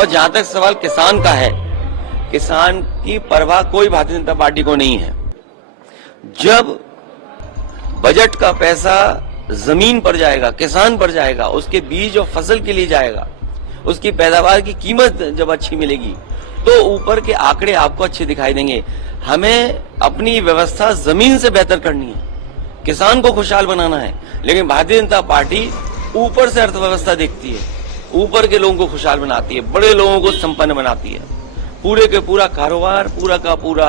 और जहां तक सवाल किसान का है, किसान की परवाह कोई भारतीय जनता पार्टी को नहीं है। जब बजट का पैसा जमीन पर जाएगा, किसान पर जाएगा, उसके बीज और फसल के लिए जाएगा, उसकी पैदावार की कीमत जब अच्छी मिलेगी तो ऊपर के आंकड़े आपको अच्छे दिखाई देंगे। हमें अपनी व्यवस्था जमीन से बेहतर करनी है, किसान को खुशहाल बनाना है, लेकिन भारतीय जनता पार्टी ऊपर से अर्थव्यवस्था देखती है, ऊपर के लोगों को खुशहाल बनाती है, बड़े लोगों को संपन्न बनाती है। पूरे के पूरा कारोबार, पूरा का पूरा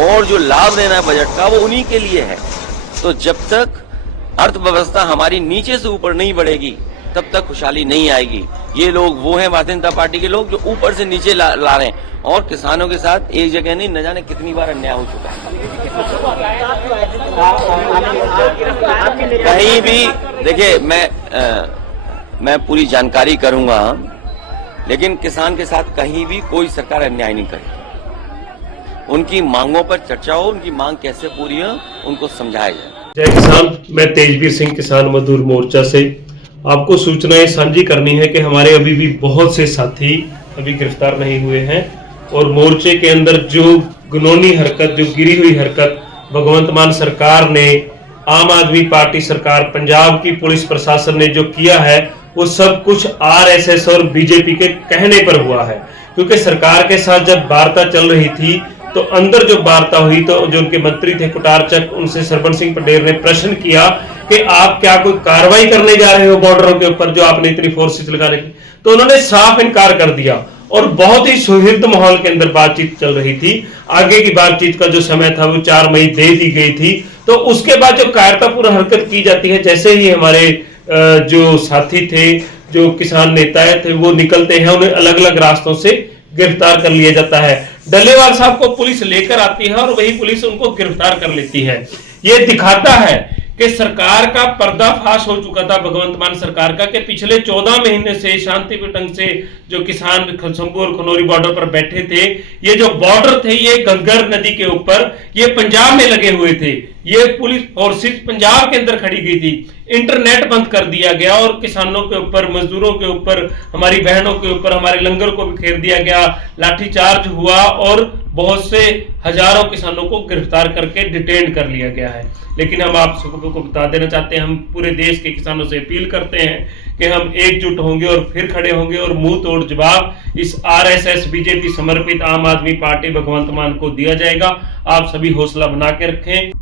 और जो लाभ देना है बजट का, वो उन्हीं के लिए है। तो जब तक अर्थव्यवस्था हमारी नीचे से ऊपर नहीं बढ़ेगी तब तक खुशहाली नहीं आएगी। ये लोग वो हैं भारतीय जनता पार्टी के लोग जो ऊपर से नीचे ला रहे हैं, और किसानों के साथ एक जगह नहीं, न जाने कितनी बार अन्याय हो चुका है। कहीं भी देखिए, मैं पूरी जानकारी करूंगा, लेकिन किसान के साथ कहीं भी कोई सरकार अन्याय नहीं करेगी। उनकी मांगों पर चर्चा हो, उनकी मांग कैसे पूरी हो, उनको समझाया जाए। जय किसान। मैं तेजवीर सिंह, किसान मजदूर मोर्चा से आपको सूचनाएं साझी करनी है कि हमारे अभी भी बहुत से साथी अभी गिरफ्तार नहीं हुए हैं, और मोर्चे के अंदर जो घिनौनी हरकत, जो गिरी हुई हरकत भगवंत मान सरकार ने, आम आदमी पार्टी सरकार, पंजाब की पुलिस प्रशासन ने जो किया है, वो सब कुछ आरएसएस और बीजेपी के कहने पर हुआ है। क्योंकि सरकार के साथ जब वार्ता चल रही थी तो अंदर जो वार्ता हुई, तो जो उनके मंत्री थे कुटारचक, उनसे सरबन सिंह पटेल ने प्रश्न किया कि आप क्या कोई कार्रवाई करने जा रहे हो बॉर्डरों के ऊपर, जो आपने इतनी फोर्सेस लगा रखी। तो उन्होंने साफ इनकार कर दिया, और बहुत ही सुहृद माहौल के अंदर बातचीत चल रही थी। आगे की बातचीत का जो समय था वो 4 मई दे दी गई थी। तो उसके बाद जो कायरतापूर्ण हरकत की जाती है, जैसे ही हमारे जो साथी थे, जो किसान नेता थे, वो निकलते हैं, उन्हें अलग अलग रास्तों से गिरफ्तार कर लिया जाता है। डल्लेवाल साहब को पुलिस लेकर आती है और वही पुलिस उनको गिरफ्तार कर लेती है। ये दिखाता है कि सरकार का पर्दाफाश हो चुका था, भगवंत मान सरकार का, कि पिछले 14 महीने से शांतिपूर्ण ढंग से जो किसान शंभू और खनौरी बॉर्डर पर बैठे थे, ये जो बॉर्डर थे ये घग्गर नदी के ऊपर, ये पंजाब में लगे हुए थे, ये पुलिस फोर्सेस पंजाब के अंदर खड़ी गई थी। इंटरनेट बंद कर दिया गया और किसानों के ऊपर, मजदूरों के ऊपर, हमारी बहनों के ऊपर, हमारे लंगर को भी घेर दिया गया, लाठीचार्ज हुआ और बहुत से हजारों किसानों को गिरफ्तार करके डिटेन कर लिया गया है। लेकिन हम आप सबको बता देना चाहते हैं, हम पूरे देश के किसानों से अपील करते हैं कि हम एकजुट होंगे और फिर खड़े होंगे, और मुंह तोड़ जवाब इस आरएसएस बीजेपी समर्पित आम आदमी पार्टी भगवंत मान को दिया जाएगा। आप सभी हौसला बना के रखें।